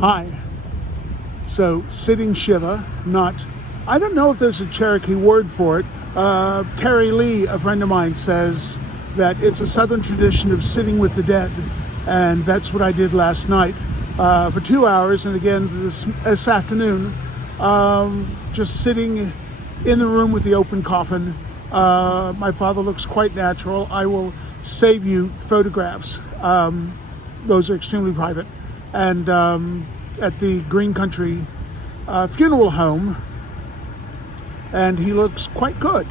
Hi. So, sitting Shiva, I don't know if there's a Cherokee word for it. Carrie Lee, a friend of mine, says that it's a Southern tradition of sitting with the dead. And that's what I did last night for 2 hours. And again, this afternoon, just sitting in the room with the open coffin. My father looks quite natural. I will save you photographs. Those are extremely private. And at the Green Country funeral home, and he looks quite good.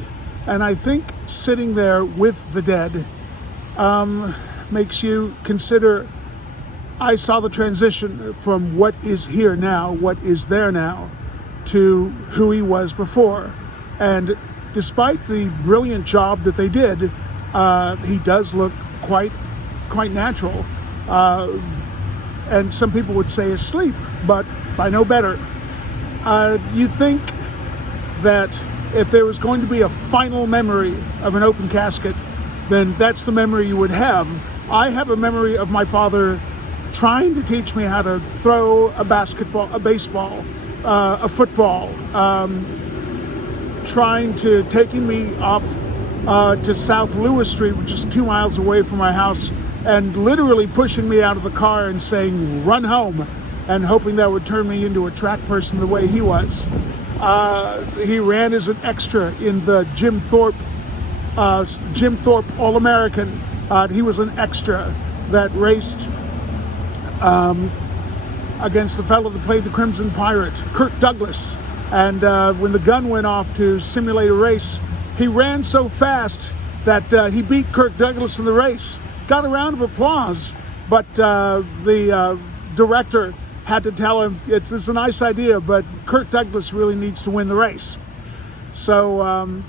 And I think sitting there with the dead makes you consider, I saw the transition from what is here now, what is there now, to who he was before. And despite the brilliant job that they did, he does look quite natural. And some people would say asleep, but I know better. You think that if there was going to be a final memory of an open casket, then that's the memory you would have. I have a memory of my father trying to teach me how to throw a basketball, a baseball, a football, taking me up to South Lewis Street, which is 2 miles away from my house, and literally pushing me out of the car and saying, "Run home," and hoping that would turn me into a track person the way he was. He ran as an extra in the Jim Thorpe All-American. He was an extra that raced against the fellow that played the Crimson Pirate, Kirk Douglas. And when the gun went off to simulate a race, he ran so fast that he beat Kirk Douglas in the race. Got a round of applause, but the director had to tell him, it's a nice idea, but Kirk Douglas really needs to win the race. So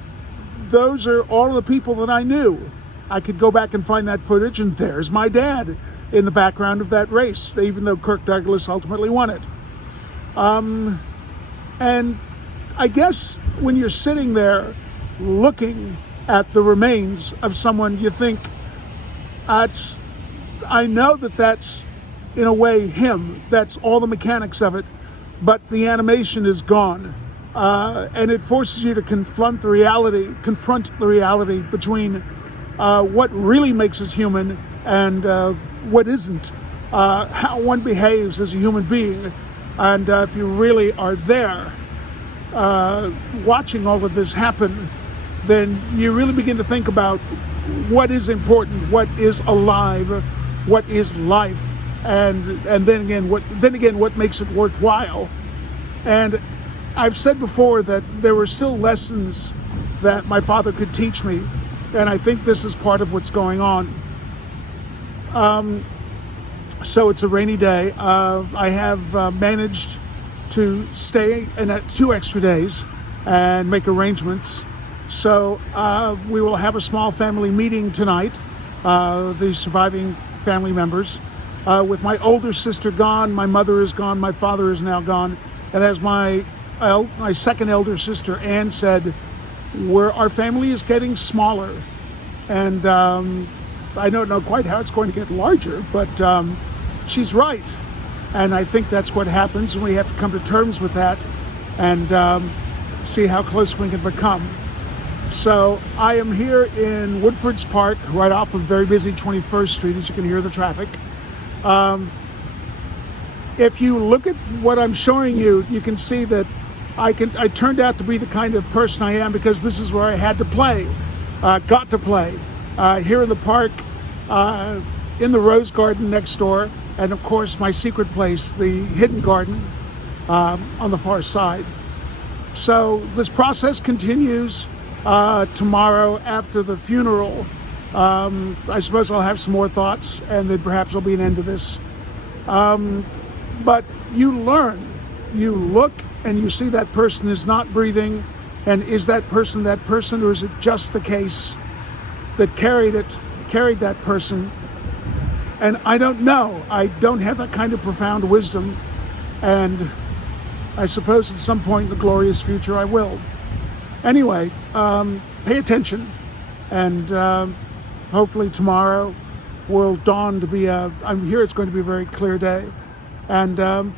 those are all of the people that I knew. I could go back and find that footage, and there's my dad in the background of that race, even though Kirk Douglas ultimately won it. And I guess when you're sitting there looking at the remains of someone, you think, I know that that's in a way him, that's all the mechanics of it, but the animation is gone. And it forces you to confront the reality between what really makes us human and what isn't, how one behaves as a human being. And if you really are there watching all of this happen, then you really begin to think about what is important, what is alive, what is life, and then again what makes it worthwhile. And I've said before that there were still lessons that my father could teach me, and I think this is part of what's going on. So it's a rainy day. I have managed to stay in 2 extra days and make arrangements. So we will have a small family meeting tonight, the surviving family members, with my older sister gone, my mother is gone, my father is now gone, and as my second elder sister Ann said, our family is getting smaller, and I don't know quite how it's going to get larger, but she's right, and I think that's what happens, and we have to come to terms with that and see how close we can become. So I am here in Woodford's Park, right off of very busy 21st Street, as you can hear the traffic. If you look at what I'm showing you, you can see that I turned out to be the kind of person I am because this is where I had to play, got to play, here in the park, in the Rose Garden next door, and of course my secret place, the Hidden Garden, on the far side. So this process continues. Tomorrow after the funeral, I suppose I'll have some more thoughts, and then perhaps there'll be an end to this. But you learn, you look and you see that person is not breathing, and is that person, or is it just the case that carried that person? And I don't know. I don't have that kind of profound wisdom, and I suppose at some point in the glorious future I will. Anyway, pay attention, and hopefully tomorrow will dawn to be I'm here it's going to be a very clear day, and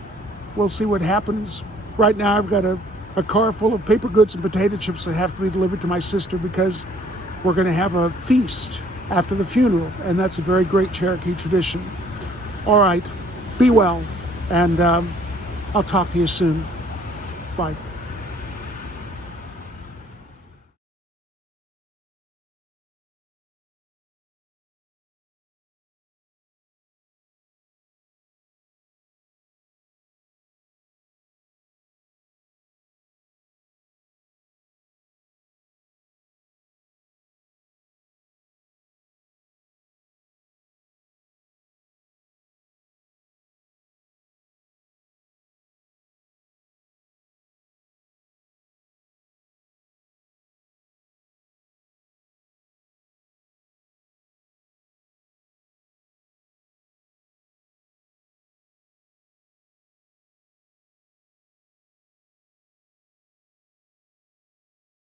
we'll see what happens. Right now I've got a car full of paper goods and potato chips that have to be delivered to my sister because we're going to have a feast after the funeral, and that's a very great Cherokee tradition. All right, be well, and I'll talk to you soon. Bye.